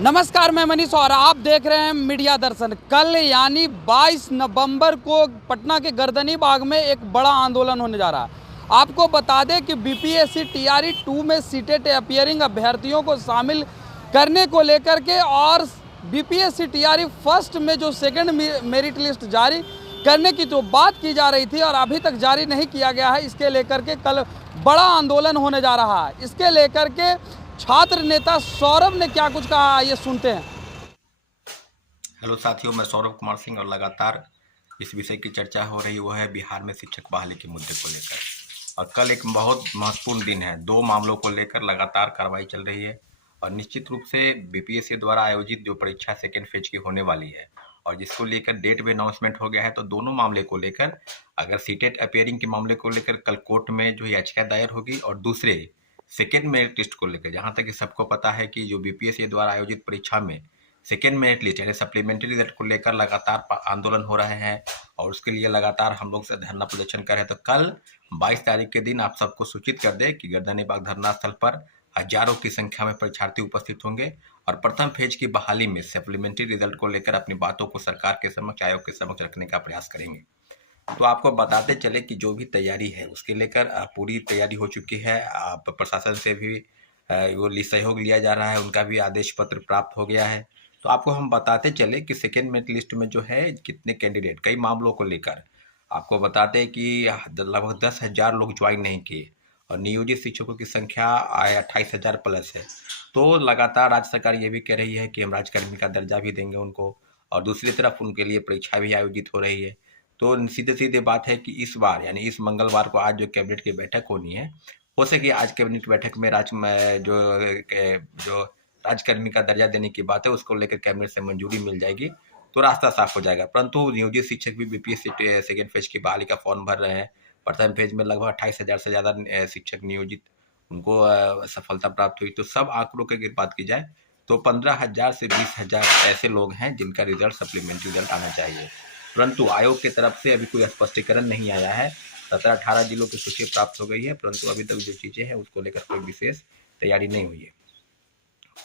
नमस्कार, मैं मनीष और आप देख रहे हैं मीडिया दर्शन। कल यानी 22 नवंबर को पटना के गर्दनी बाग में एक बड़ा आंदोलन होने जा रहा है। आपको बता दें कि बीपीएससी टीआरई 2 में सीटेट अपियरिंग अभ्यर्थियों को शामिल करने को लेकर के और बीपीएससी टीआरई फर्स्ट में जो सेकंड मेरिट लिस्ट जारी करने की तो बात की जा रही थी और अभी तक जारी नहीं किया गया है। इसके लेकर के कल बड़ा आंदोलन होने जा रहा है। इसके लेकर के छात्र नेता सौरभ ने क्या कुछ कहा, आइए सुनते हैं। हेलो साथियों, मैं सौरभ कुमार सिंह और लगातार इस विषय की चर्चा हो रही वो है बिहार में शिक्षक बहाली के मुद्दे को लेकर। और कल एक बहुत महत्वपूर्ण दिन है। दो मामलों को लेकर लगातार कार्रवाई चल रही है और निश्चित रूप से बीपीएससी द्वारा आयोजित जो परीक्षा सेकेंड फेज की होने वाली है और जिसको लेकर डेट भी अनाउंसमेंट हो गया है। तो दोनों मामले को लेकर अगर सीटेट अपियरिंग के मामले को लेकर कल कोर्ट में जो याचिका दायर होगी और दूसरे सेकेंड मेरिट लिस्ट को लेकर, जहाँ तक कि सबको पता है कि जो बीपीएससी द्वारा आयोजित परीक्षा में सेकेंड मेरिट लिस्ट यानी सप्लीमेंट्री रिजल्ट को लेकर लगातार आंदोलन हो रहे हैं और उसके लिए लगातार हम लोग से धरना प्रदर्शन कर रहे हैं। तो कल 22 तारीख के दिन आप सबको सूचित कर दें कि गर्दनी बाग धरना स्थल पर हजारों की संख्या में परीक्षार्थी उपस्थित होंगे और प्रथम फेज की बहाली में सप्लीमेंट्री रिजल्ट को लेकर अपनी बातों को सरकार के समक्ष, आयोग के समक्ष रखने का प्रयास करेंगे। तो आपको बताते चले कि जो भी तैयारी है उसके लेकर पूरी तैयारी हो चुकी है। प्रशासन से भी वो सहयोग लिया जा रहा है, उनका भी आदेश पत्र प्राप्त हो गया है। तो आपको हम बताते चले कि सेकेंड मेरिट लिस्ट में जो है कितने कैंडिडेट, कई मामलों को लेकर आपको बताते हैं कि लगभग 10,000 लोग ज्वाइन नहीं किए और नियोजित शिक्षकों की संख्या 28,000 प्लस है। तो लगातार राज्य सरकार ये भी कह रही है कि हम राज्यकर्मी का दर्जा भी देंगे उनको और दूसरी तरफ उनके लिए परीक्षा भी आयोजित हो रही है। तो सीधे सीधे बात है कि इस बार यानी इस मंगलवार को आज जो कैबिनेट की बैठक होनी है, हो सके आज कैबिनेट बैठक में जो राज्यकर्मी का दर्जा देने की बात है उसको लेकर कैबिनेट से मंजूरी मिल जाएगी तो रास्ता साफ हो जाएगा। परंतु नियोजित शिक्षक भी बीपीएससी सेकेंड फेज की बहाली का फॉर्म भर रहे हैं। प्रथम फेज में लगभग 28,000 से ज़्यादा शिक्षक नियोजित उनको सफलता प्राप्त हुई। तो सब आंकड़ों की अगर बात की जाए तो 15,000 से 20,000 ऐसे लोग हैं जिनका रिजल्ट सप्लीमेंट्री रिजल्ट आना चाहिए, परंतु आयोग की तरफ से अभी कोई स्पष्टीकरण नहीं आया है। 17-18 जिलों की सूची प्राप्त हो गई है, परंतु अभी तक जो चीज़ें हैं उसको लेकर कोई विशेष तैयारी नहीं हुई है।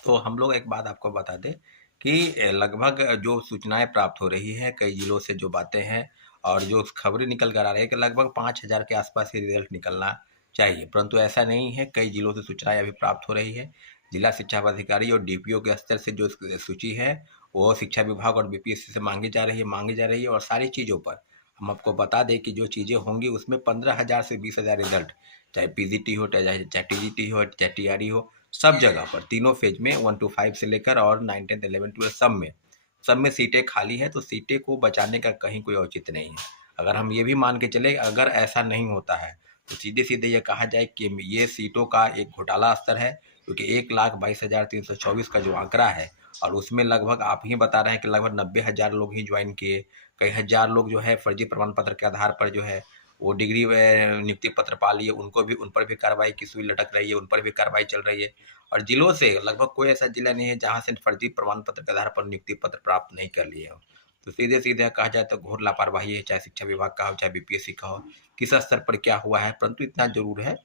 तो हम लोग एक बात आपको बता दें कि लगभग जो सूचनाएं प्राप्त हो रही है कई जिलों से, जो बातें हैं और जो खबरें निकल कर आ रही है कि लगभग 5,000 के आसपास ही रिजल्ट निकलना चाहिए, परंतु ऐसा नहीं है। कई जिलों से सूचनाएं अभी प्राप्त हो रही है। जिला शिक्षा पदाधिकारी और डीपीओ के स्तर से जो सूची है वो शिक्षा विभाग और बीपीएससी से मांगी जा रही है और सारी चीज़ों पर हम आपको बता दें कि जो चीज़ें होंगी उसमें 15,000 से 20,000 रिजल्ट, चाहे पीजीटी हो, चाहे टीजीटी हो, चाहे टीआरई हो, सब जगह पर तीनों फेज में 1 to 5 से लेकर और 9, 10, 11, 12 सब में सीटें खाली है। तो सीटें को बचाने का कहीं कोई औचित्य नहीं है। अगर हम ये भी मान के चले अगर ऐसा नहीं होता है तो सीधे सीधे ये कहा जाए कि ये सीटों का एक घोटाला स्तर है, क्योंकि 1,22,324 का जो आंकड़ा है और उसमें लगभग आप ही बता रहे हैं कि लगभग 90,000 लोग ही ज्वाइन किए। कई हजार लोग जो है फर्जी प्रमाण पत्र के आधार पर जो है वो डिग्री नियुक्ति पत्र पा लिए, उन पर भी कार्रवाई की सुई लटक रही है, उन पर भी कार्रवाई चल रही है। और जिलों से लगभग कोई ऐसा जिला नहीं है जहां से फर्जी प्रमाण पत्र के आधार पर नियुक्ति पत्र प्राप्त नहीं कर लिए हो। तो सीधे सीधे कहा जाए तो घोर लापरवाही है, चाहे शिक्षा विभाग का हो चाहे बीपीएससी का हो, किस स्तर पर क्या हुआ है। परंतु इतना जरूर है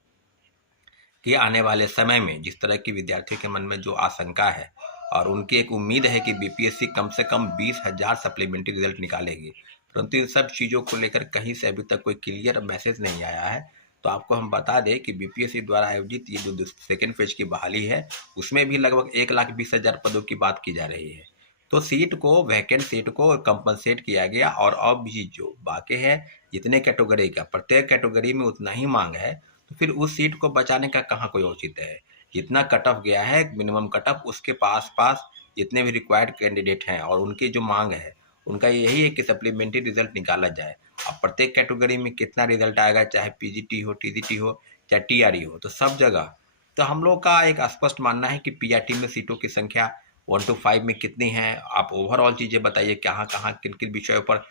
कि आने वाले समय में जिस तरह की विद्यार्थियों के मन में जो आशंका है और उनकी एक उम्मीद है कि बीपीएससी कम से कम 20,000 सप्लीमेंट्री रिजल्ट निकालेगी, परंतु इन सब चीज़ों को लेकर कहीं से अभी तक कोई क्लियर मैसेज नहीं आया है। तो आपको हम बता दें कि बीपीएससी द्वारा आयोजित ये जो सेकेंड फेज की बहाली है उसमें भी लगभग 1,20,000 पदों की बात की जा रही है। तो वैकेंट सीट को कंपनसेट किया गया और अब भी जो बाकी है जितने कैटेगरी का, प्रत्येक कैटेगरी में उतना ही मांग है, तो फिर उस सीट को बचाने का कहाँ कोई औचित्य है। जितना कट ऑफ गया है मिनिमम कट ऑफ, उसके पास पास जितने भी रिक्वायर्ड कैंडिडेट हैं और उनकी जो मांग है उनका यही है कि सप्लीमेंट्री रिजल्ट निकाला जाए। अब प्रत्येक कैटेगरी में कितना रिजल्ट आएगा, चाहे पीजीटी हो, टीजीटी हो, चाहे टीआरई हो, तो सब जगह तो हम लोग का एक स्पष्ट मानना है कि पीआरटी में सीटों की संख्या 1 to 5 में कितनी है। आप ओवरऑल चीज़ें बताइए, कहाँ कहाँ किन किन विषयों पर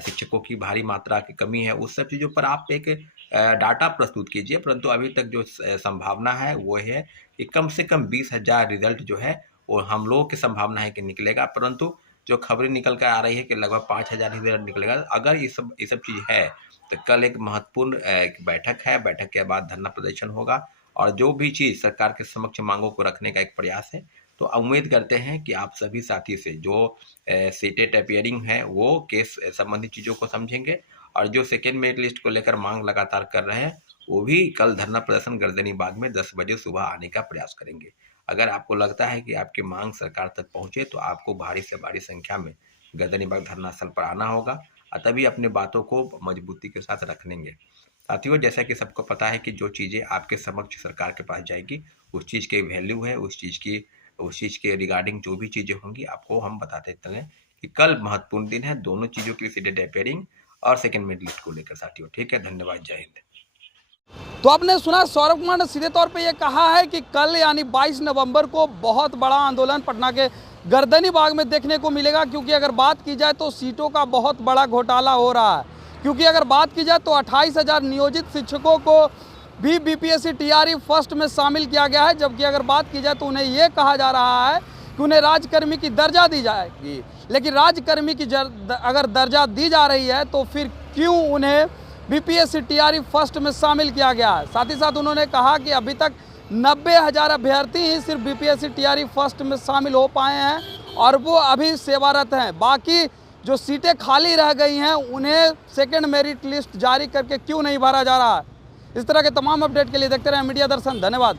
शिक्षकों की भारी मात्रा की कमी है, उस सब चीज़ों पर आप एक डाटा प्रस्तुत कीजिए। परंतु अभी तक जो संभावना है वो है कि कम से कम 20,000 रिजल्ट जो है वो हम लोगों की संभावना है कि निकलेगा, परंतु जो खबरें निकल कर आ रही है कि लगभग 5,000 ही रिजल्ट निकलेगा। अगर ये सब चीज़ है तो कल एक महत्वपूर्ण बैठक है, बैठक के बाद धरना प्रदर्शन होगा और जो भी चीज़ सरकार के समक्ष मांगों को रखने का एक प्रयास है तो उम्मीद करते हैं कि आप सभी साथी से जो सीटेट अपियरिंग है वो केस संबंधी चीज़ों को समझेंगे, और जो सेकेंड मेरिट लिस्ट को लेकर मांग लगातार कर रहे हैं वो भी कल धरना प्रदर्शन गर्दनी बाग में 10 बजे सुबह आने का प्रयास करेंगे। अगर आपको लगता है कि आपकी मांग सरकार तक पहुंचे तो आपको भारी से भारी संख्या में गर्दनी बाग धरना स्थल पर आना होगा, और तभी अपने बातों को मजबूती के साथ रखेंगे। साथियों, जैसा कि सबको पता है कि जो चीज़ें आपके समक्ष सरकार के पास जाएगी उस चीज़ की वैल्यू है, उस चीज़ के रिगार्डिंग जो भी चीज़ें होंगी आपको हम बताते चलें कि कल महत्वपूर्ण दिन है दोनों चीज़ों के लिए, सीटेट अपियरिंग और सेकेंड मेरिट लिस्ट को लेकर। साथियों ठीक है, धन्यवाद, जय हिंद। तो आपने सुना सौरभ कुमार ने सीधे तौर पे ये कहा है कि कल यानी 22 नवंबर को बहुत बड़ा आंदोलन पटना के गर्दनी बाग में देखने को मिलेगा, क्योंकि अगर बात की जाए तो सीटों का बहुत बड़ा घोटाला हो रहा है। क्योंकि अगर बात की जाए तो 28,000 नियोजित शिक्षकों को भी बीपीएससी टीआरई फर्स्ट में शामिल किया गया है, जबकि अगर बात की जाए तो उन्हें ये कहा जा रहा है कि उन्हें राज्यकर्मी की दर्जा दी जाएगी। लेकिन राज्यकर्मी की अगर दर्जा दी जा रही है तो फिर क्यों उन्हें बीपीएससी टीआरई फर्स्ट में शामिल किया गया है। साथ ही साथ उन्होंने कहा कि अभी तक 90,000 अभ्यर्थी ही सिर्फ बीपीएससी टीआरई फर्स्ट में शामिल हो पाए हैं और वो अभी सेवारत हैं। बाकी जो सीटें खाली रह गई हैं उन्हें सेकेंड मेरिट लिस्ट जारी करके क्यों नहीं भरा जा रहा है। इस तरह के तमाम अपडेट के लिए देखते रहें मीडिया दर्शन। धन्यवाद।